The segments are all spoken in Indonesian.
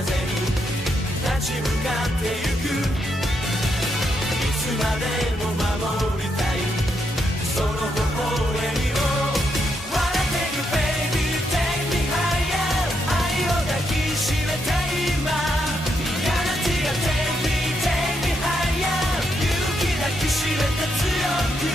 風に立ち向かってゆくいつまでも守りたいその微笑みを Wanna take you baby take me higher 愛を抱きしめた今彼方が take me take me higher 勇気抱きしめて強く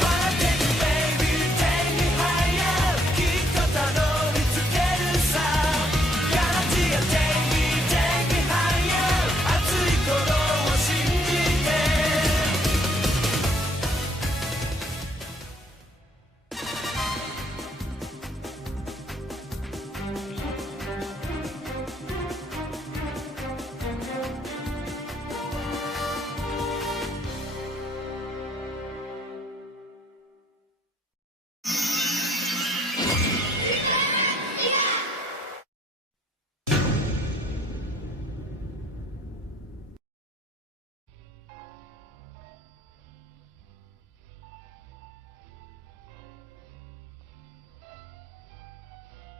Wanna take you baby take me higher きっとたどり着けるさ彼方が take me take me higher 熱い鼓動を信じて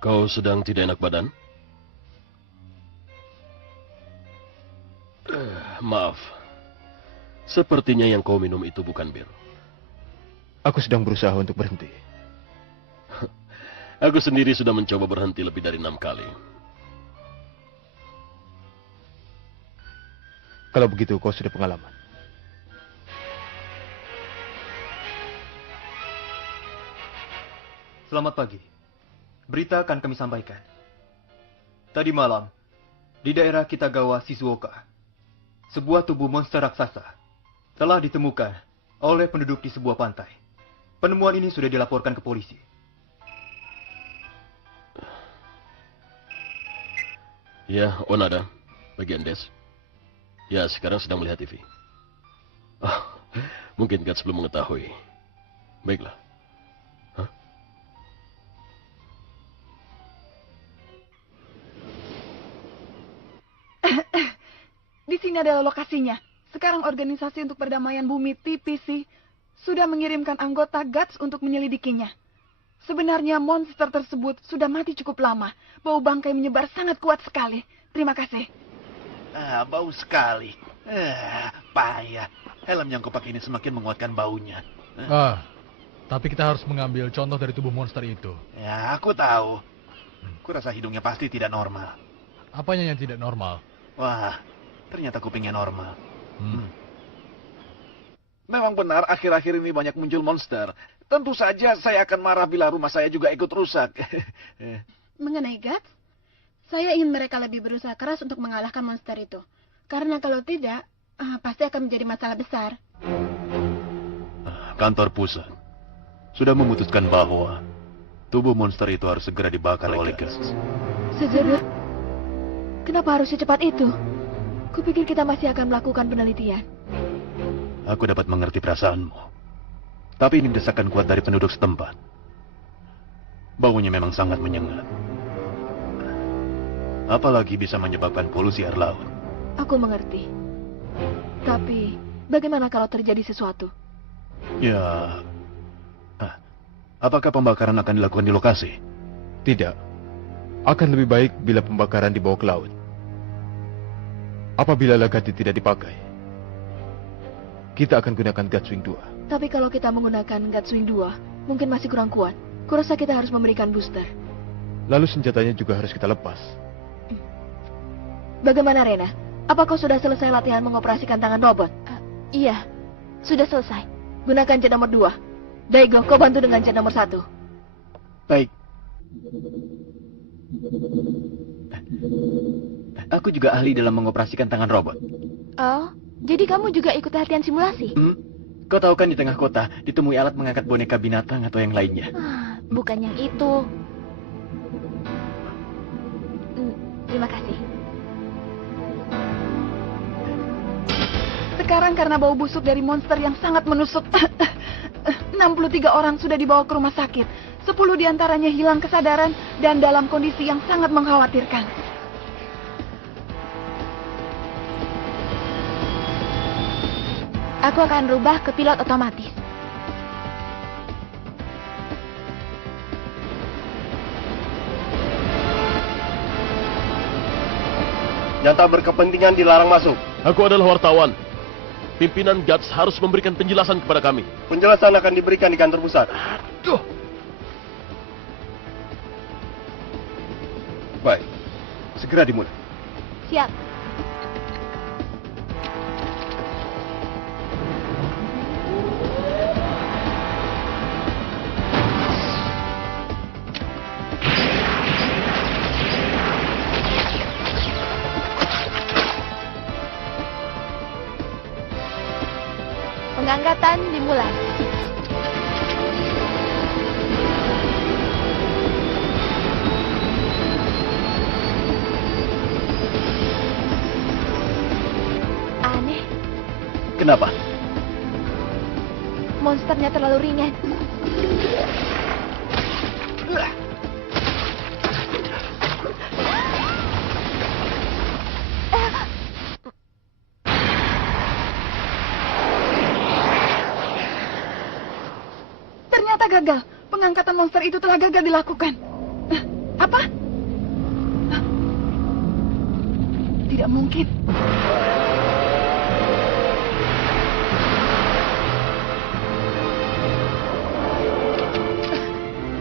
Kau sedang tidak enak badan? Maaf. Sepertinya yang kau minum itu bukan bir. Aku sedang berusaha untuk berhenti. Aku sendiri sudah mencoba berhenti lebih dari 6 kali. Kalau begitu kau sudah pengalaman. Selamat pagi. Berita akan kami sampaikan. Tadi malam, di daerah Kitagawa, Shizuoka, sebuah tubuh monster raksasa telah ditemukan oleh penduduk di sebuah pantai. Penemuan ini sudah dilaporkan ke polisi. Ya, Onada, bagian Des. Ya, sekarang sedang melihat TV. Mungkin Gats belum mengetahui. Baiklah. Di sini adalah lokasinya. Sekarang organisasi untuk perdamaian bumi TPC sudah mengirimkan anggota GATS untuk menyelidikinya. Sebenarnya monster tersebut sudah mati cukup lama. Bau bangkai menyebar sangat kuat sekali. Terima kasih. Bau sekali. Payah. Helm yang kupakai ini semakin menguatkan baunya. Tapi kita harus mengambil contoh dari tubuh monster itu. Ya, aku tahu. Kurasa hidungnya pasti tidak normal. Apanya yang tidak normal? Wah, ternyata kupingnya normal. Memang benar akhir-akhir ini banyak muncul monster. Tentu saja saya akan marah bila rumah saya juga ikut rusak. Mengenai GATS, saya ingin mereka lebih berusaha keras untuk mengalahkan monster itu. Karena kalau tidak, pasti akan menjadi masalah besar. Kantor pusat sudah memutuskan bahwa tubuh monster itu harus segera dibakar oleh GATS. Segera? Kenapa harus secepat itu? Kupikir kita masih akan melakukan penelitian. Aku dapat mengerti perasaanmu. Tapi ini desakan kuat dari penduduk setempat. Baunya memang sangat menyengat. Apalagi bisa menyebabkan polusi air laut. Aku mengerti. Tapi, bagaimana kalau terjadi sesuatu? Ya... Apakah pembakaran akan dilakukan di lokasi? Tidak. Akan lebih baik bila pembakaran dibawa ke laut. Apabila Lagati tidak dipakai, kita akan gunakan Gatswing 2. Tapi kalau kita menggunakan Gatswing 2, mungkin masih kurang kuat. Kurasa kita harus memberikan booster. Lalu senjatanya juga harus kita lepas. Bagaimana, Rena? Apa kau sudah selesai latihan mengoperasikan tangan robot? Iya, sudah selesai. Gunakan jet nomor 2. Daigo, kau bantu dengan jet nomor 1. Baik. Aku juga ahli dalam mengoperasikan tangan robot. Oh, jadi kamu juga ikut latihan simulasi? Kau tahu kan di tengah kota ditemui alat mengangkat boneka binatang atau yang lainnya? Bukan yang itu. Terima kasih. Sekarang karena bau busuk dari monster yang sangat menusuk, 63 orang sudah dibawa ke rumah sakit. 10 diantaranya hilang kesadaran dan dalam kondisi yang sangat mengkhawatirkan. Aku akan rubah ke pilot otomatis. yang tak berkepentingan dilarang masuk. Aku adalah wartawan. Pimpinan Guts harus memberikan penjelasan kepada kami. Penjelasan akan diberikan di kantor pusat. Duh. Baik, segera dimulai. Siap. Pengangkatan dimulai. Aneh, Kenapa? monsternya terlalu ringan. Ternyata gagal. Pengangkatan monster itu telah gagal dilakukan. Apa? Tidak mungkin.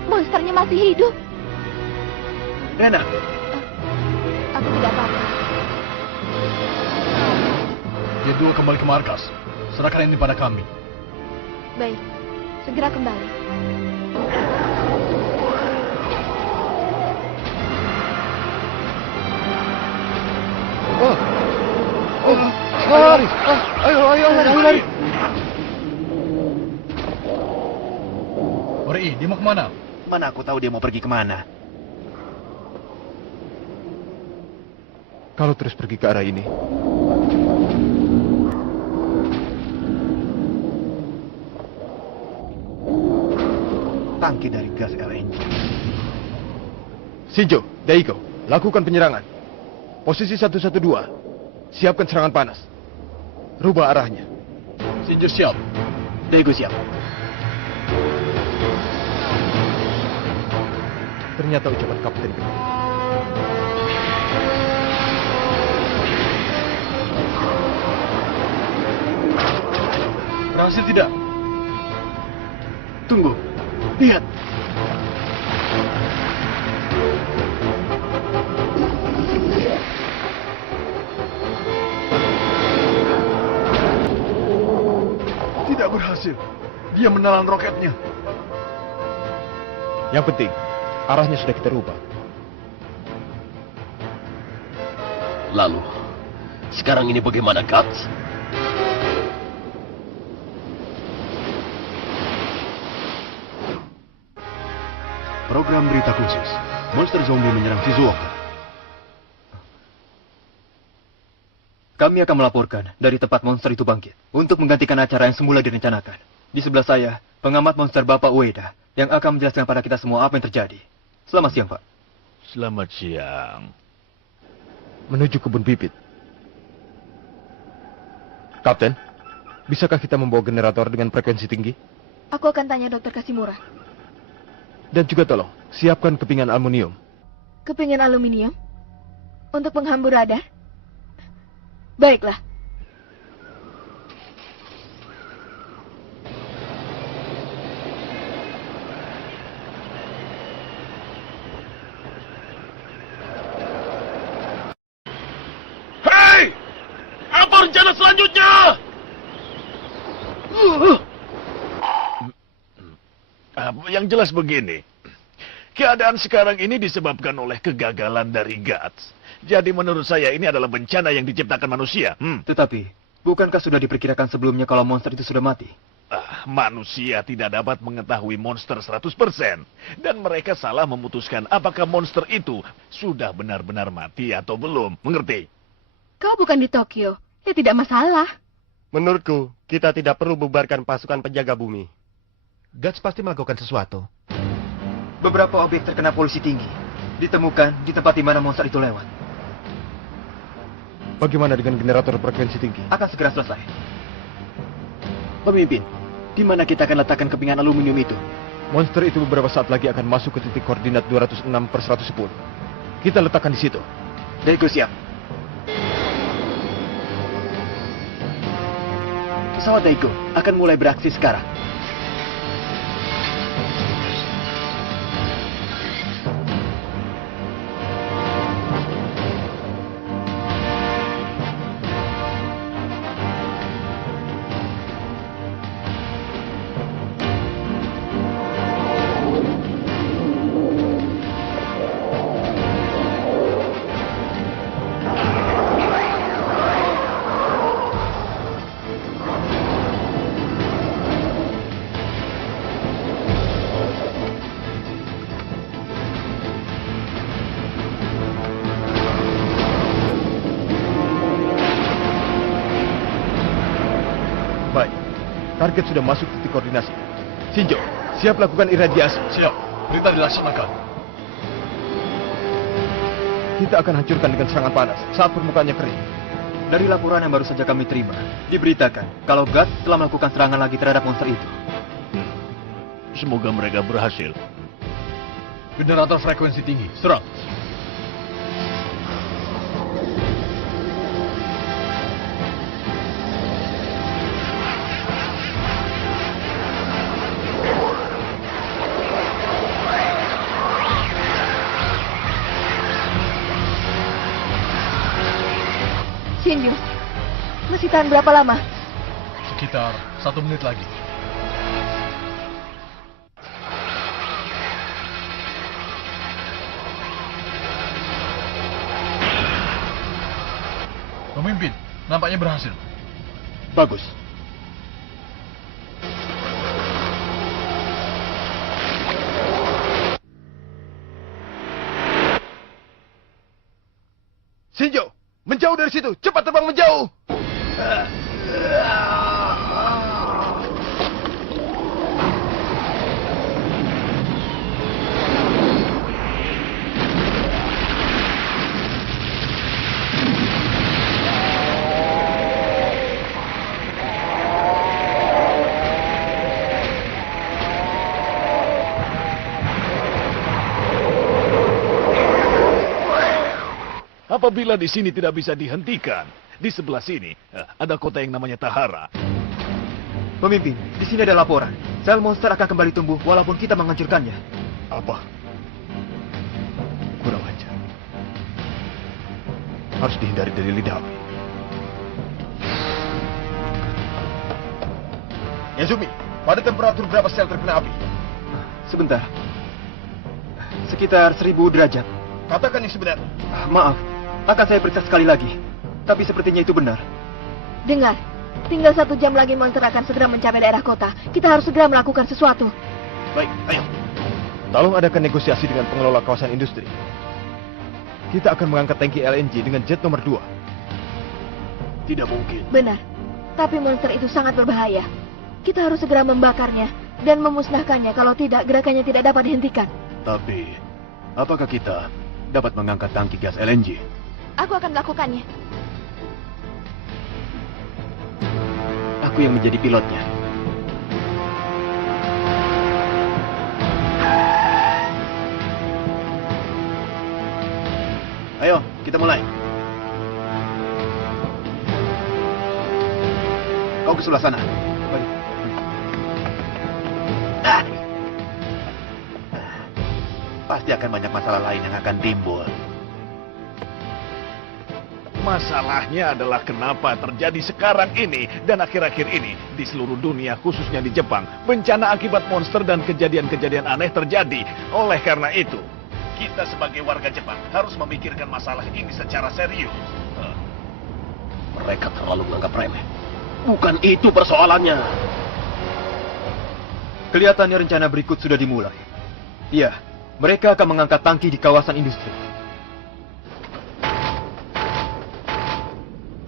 Monsternya masih hidup. Rena, Aku tidak apa-apa. Dia dua kembali ke markas. Serahkan ini pada kami. Baik, segera kembali. Ayo, lari. Ori, dia mau kemana? mana aku tahu dia mau pergi kemana? Kalau terus pergi ke arah ini, Tangki dari gas LNG. Shinjo, Daigo, lakukan penyerangan. Posisi 112. Siapkan serangan panas. Rubah arahnya. Shinjo siap. Daigo siap. Ternyata ucapan kapten benar. Berhasil tidak? Tunggu. Lihat. Tidak berhasil. Dia menelan roketnya. Yang penting, arahnya sudah kita rubah. Lalu, sekarang ini bagaimana, Guts? Program berita khusus. Monster zombie menyerang Shizuoka. Kami akan melaporkan dari tempat monster itu bangkit untuk menggantikan acara yang semula direncanakan. Di sebelah saya, pengamat monster Bapak Ueda yang akan menjelaskan pada kita semua apa yang terjadi. Selamat siang, Pak. Selamat siang. Menuju kebun bibit. Kapten, bisakah kita membawa generator dengan frekuensi tinggi? Aku akan tanya Dr. Kasimura. Dan juga tolong, siapkan kepingan aluminium. Kepingin aluminium? Untuk penghambur radar? Baiklah. Hei! Apa rencana selanjutnya? Yang jelas begini. Keadaan sekarang ini disebabkan oleh kegagalan dari Guts. Jadi menurut saya ini adalah bencana yang diciptakan manusia. Tetapi, bukankah sudah diperkirakan sebelumnya kalau monster itu sudah mati? Manusia tidak dapat mengetahui monster 100%. Dan mereka salah memutuskan apakah monster itu sudah benar-benar mati atau belum. Mengerti? Kau bukan di Tokyo. Ya tidak masalah. Menurutku, kita tidak perlu bubarkan pasukan penjaga bumi. Guts pasti melakukan sesuatu. Beberapa objek terkena polusi tinggi ditemukan di tempat di mana monster itu lewat. Bagaimana dengan generator frekuensi tinggi? Akan segera selesai. Pemimpin, di mana kita akan letakkan kepingan aluminium itu? Monster itu beberapa saat lagi akan masuk ke titik koordinat 206/110. Kita letakkan di situ. Daigo siap. pesawat Daigo akan mulai beraksi sekarang. Baik, target sudah masuk titik koordinasi. Shinjo, siap lakukan iradiasi. Siap, perintah dilaksanakan. Kita akan hancurkan dengan serangan panas saat permukaannya kering. Dari laporan yang baru saja kami terima, diberitakan kalau Guts telah melakukan serangan lagi terhadap monster itu. Semoga mereka berhasil. Generator frekuensi tinggi, serang. Shinju, masih tahan berapa lama? Sekitar 1 menit lagi. Pemimpin, nampaknya berhasil. Bagus. Shinjo, menjauh dari situ. Cepat terbang menjauh. Apabila di sini tidak bisa dihentikan, di sebelah sini ada kota yang namanya Tahara. Pemimpin, di sini ada laporan. Sel monster akan kembali tumbuh walaupun kita menghancurkannya. Apa? Kurang ajar. Harus dihindari dari lidah api. Yazumi, pada temperatur berapa sel terkena api? Sebentar. Sekitar 1000 derajat. Katakan yang sebenarnya. Maaf, akan saya periksa sekali lagi. Tapi sepertinya itu benar. Dengar, tinggal 1 jam lagi monster akan segera mencapai daerah kota. Kita harus segera melakukan sesuatu. Baik, ayo. Tolong adakan negosiasi dengan pengelola kawasan industri. Kita akan mengangkat tangki LNG dengan jet nomor 2. Tidak mungkin. Benar, tapi monster itu sangat berbahaya. Kita harus segera membakarnya dan memusnahkannya. Kalau tidak, gerakannya tidak dapat dihentikan. Tapi, apakah kita dapat mengangkat tangki gas LNG? Aku akan melakukannya. Aku yang menjadi pilotnya. Ayo, kita mulai. Kau ke sebelah sana. Baik. Pasti akan banyak masalah lain yang akan timbul. Masalahnya adalah kenapa terjadi sekarang ini dan akhir-akhir ini di seluruh dunia, khususnya di Jepang, bencana akibat monster dan kejadian-kejadian aneh terjadi. Oleh karena itu, kita sebagai warga Jepang harus memikirkan masalah ini secara serius. Mereka terlalu menganggap remeh. Bukan itu persoalannya. Kelihatannya rencana berikut sudah dimulai. Iya, mereka akan mengangkat tangki di kawasan industri.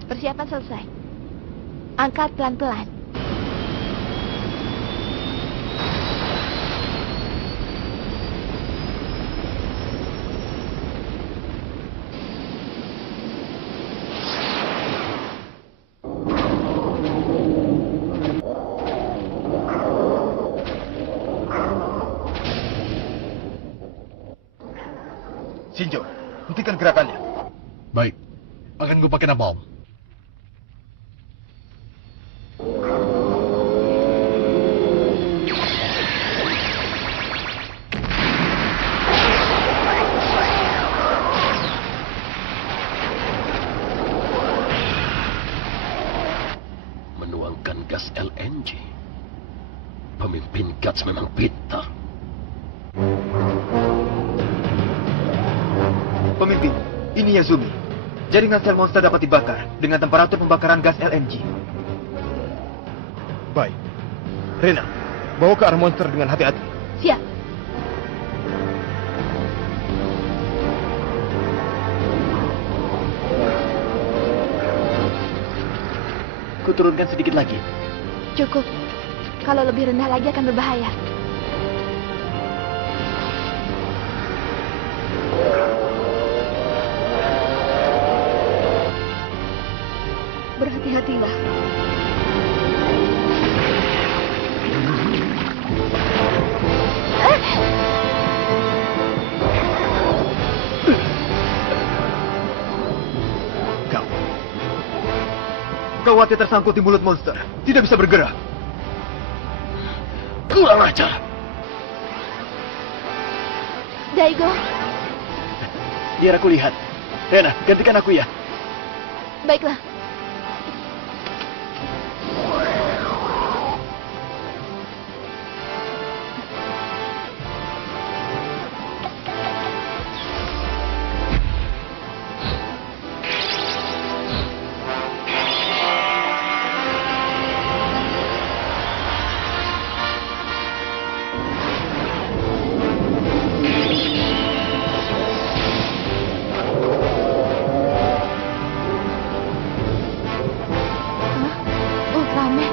Persiapan selesai. Angkat pelan-pelan. Shinjo, hentikan gerakannya. Baik, akan gue pakai napalm. gas LNG. Pemimpin Guts memang pintar. Pemimpin, ini Yazumi. Jaringan sel monster dapat dibakar dengan temperatur pembakaran gas LNG. Baik. Rena, bawa ke arah monster dengan hati-hati. Siap. Kuturunkan sedikit lagi. Cukup. Kalau lebih rendah lagi akan berbahaya. Berhati-hatilah. Kawatnya tersangkut di mulut monster. Tidak bisa bergerak. Kurang ajar. Daigo, Biar aku lihat. Rena, gantikan aku ya. baiklah. Ultraman.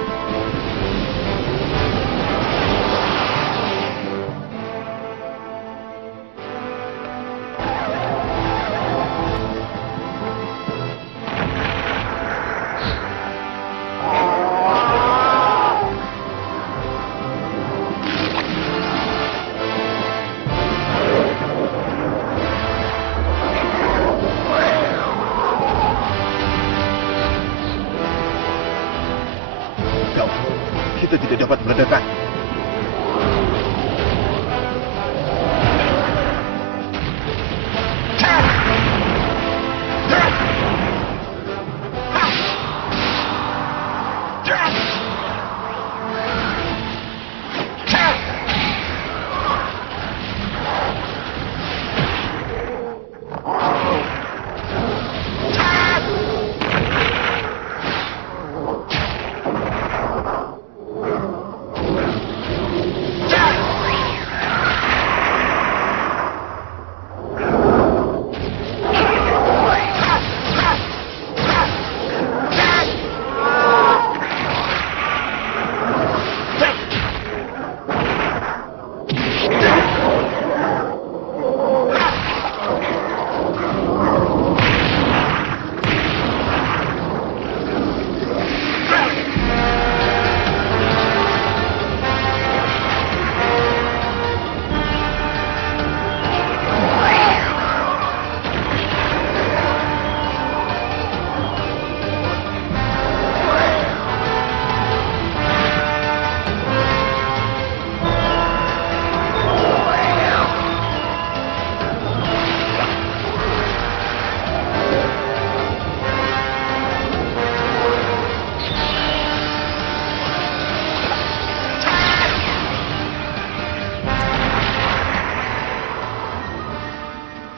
Kita tidak dapat meledakkan.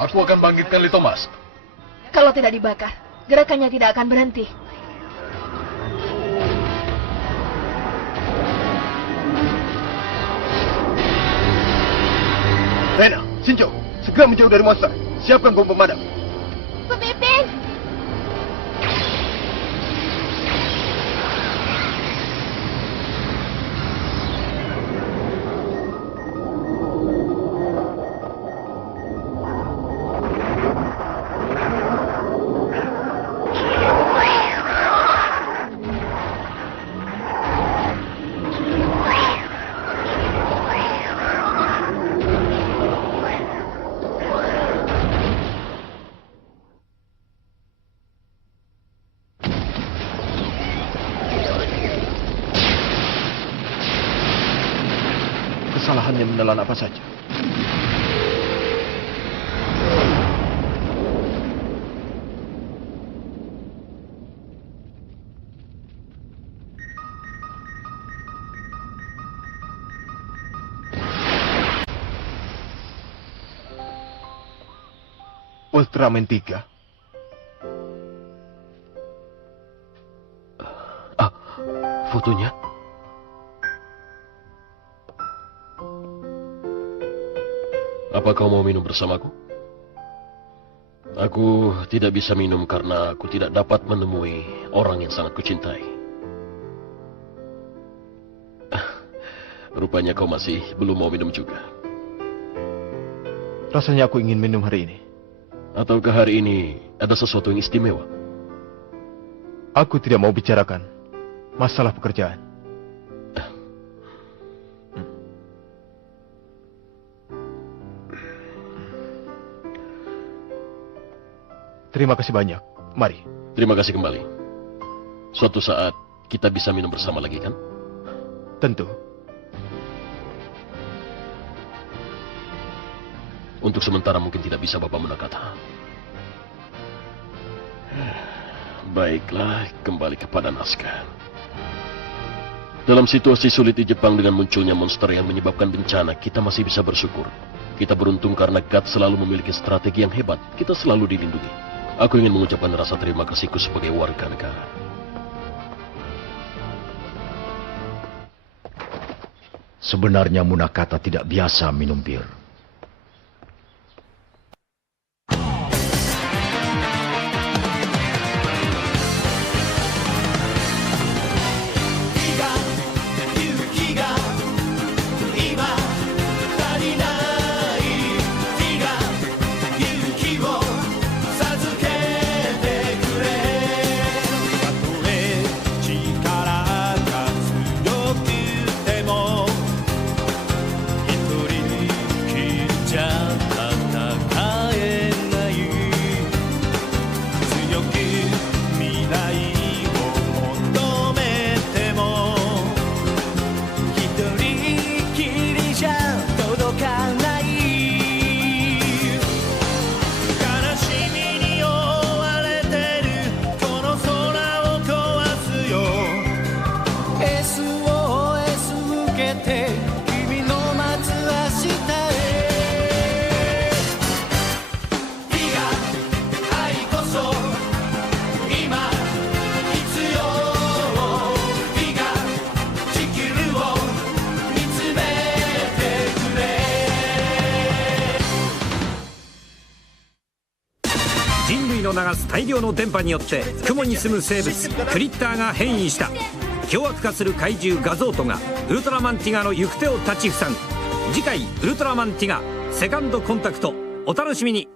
Aku akan bangkitkan Litomas. Kalau tidak dibakar, gerakannya tidak akan berhenti. Rena, Shinjo, segera menjauh dari monster. Siapkan bom pemadam. Pemimpin! Kesalahannya menelan apa saja. Ultraman 3. Fotonya? Apa kau mau minum bersamaku? Aku tidak bisa minum karena aku tidak dapat menemui orang yang sangat kucintai. Rupanya kau masih belum mau minum juga. Rasanya aku ingin minum hari ini. Ataukah hari ini ada sesuatu yang istimewa? Aku tidak mau bicarakan masalah pekerjaan. Terima kasih banyak. Mari. Terima kasih kembali. Suatu saat kita bisa minum bersama lagi, kan? Tentu. Untuk sementara mungkin tidak bisa Bapak Munakata. Baiklah, kembali kepada naskah. Dalam situasi sulit di Jepang dengan munculnya monster yang menyebabkan bencana, kita masih bisa bersyukur. Kita beruntung karena Guts selalu memiliki strategi yang hebat. Kita selalu dilindungi. Aku ingin mengucapkan rasa terima kasihku sebagai warga negara. Sebenarnya Munakata tidak biasa minum bir.の流す大量の電波によって雲に住む生物クリッターが変異した。凶悪化する怪獣ガゾートがウルトラマンティガの行く手を立ち塞ぐ。次回ウルトラマンティガセカンドコンタクト、お楽しみに。